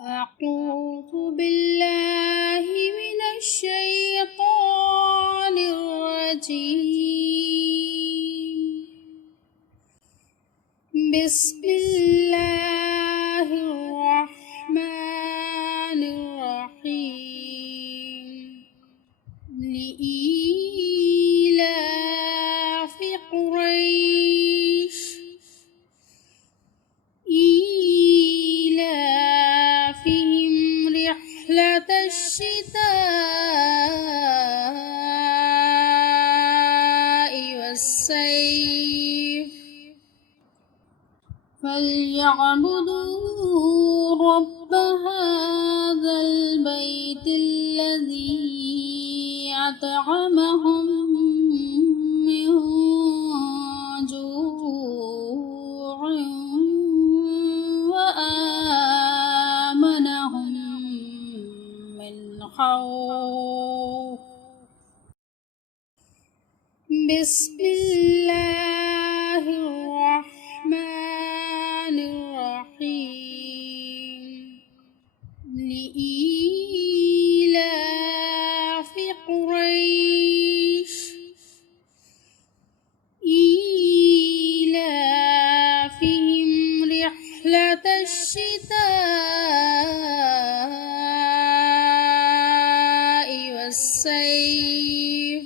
أعوذ بالله من الشيطان الرجيم. بسم الله الرحمن الرحيم. لإيلاف قريش إيلافهم رحلة الشتاء والصيف فليعبدوا رب هذا البيت الذي أطعمهم من جوع وآمنهم من خوف. بسم الله الرحمن الرحيم. لإيلاف قريش إيلافهم رحلة الشتاء والصيف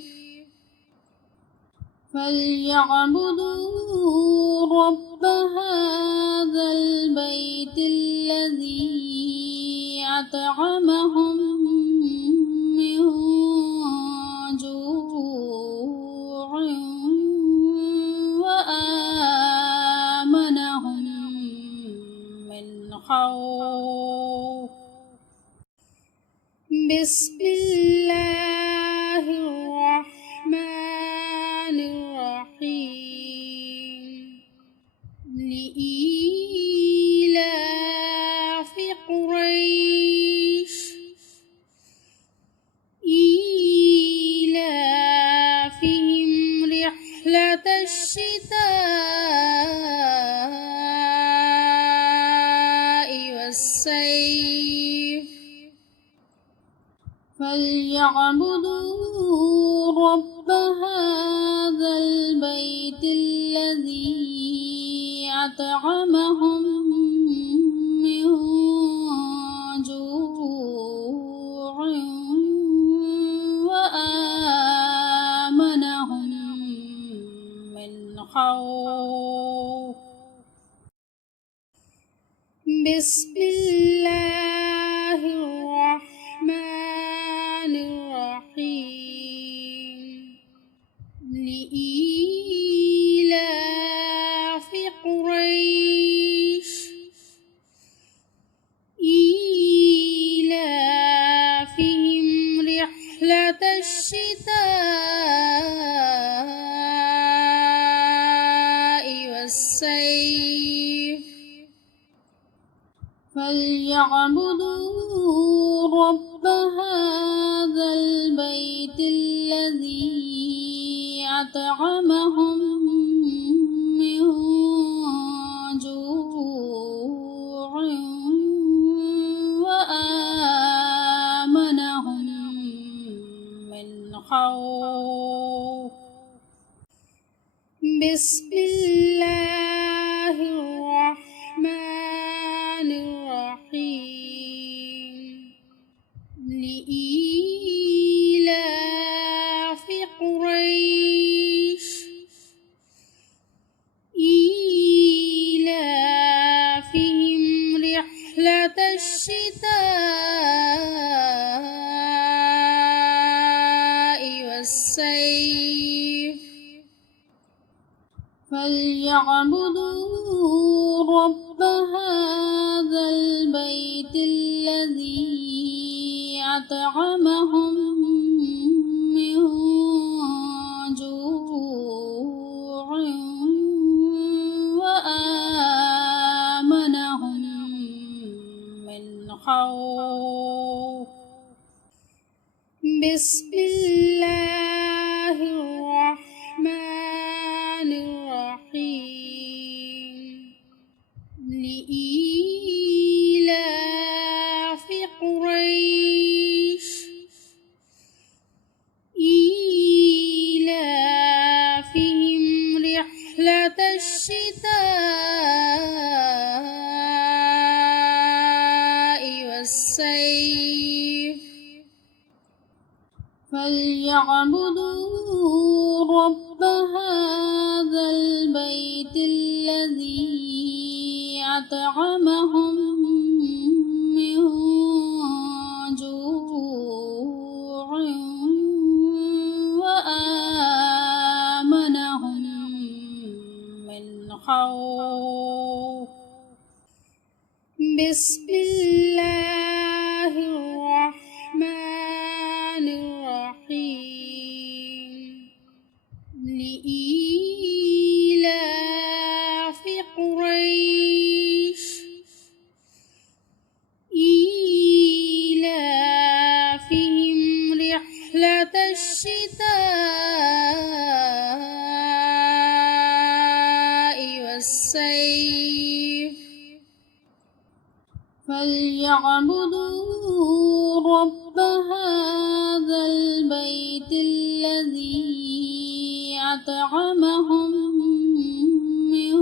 فليعبدوا رب هذا البيت الذي أطعمهم من جوع وآمنهم من خوف. بسم الله الرحمن الرحيم. لإيلاف قريش إيلافهم رحلة الشتاء والصيف فليعبدوا رب هذا البيت الذي أطعمهم من جوع وآمنهم من خوف. بسم الله الرحمن الرحيم. لإيلاف قريش إيلافهم رحلة الشتاء والصيف فليعبدوا رب هذا البيت الذي أطعمهم من جوع وآمنهم من خوف. بسم الله الرحمن الرحيم. لإيلاف قريش إيلافهم رحلة الشتاء والصيف فليعبدوا رب هذا البيت الذي أطعمهم من جوع وآمنهم من خوف. بسم الله الرحمن الرحيم. لإيلاف والسيف فليعبدوا رب هذا البيت الذي أطعمهم من جوع وآمنهم من خوف. بسم الله الرحمن الرحيم. لإيلاف قريش إيلافهم رحلة الشتاء والصيف فليعبدوا رب هذا البيت الذي أطعمهم من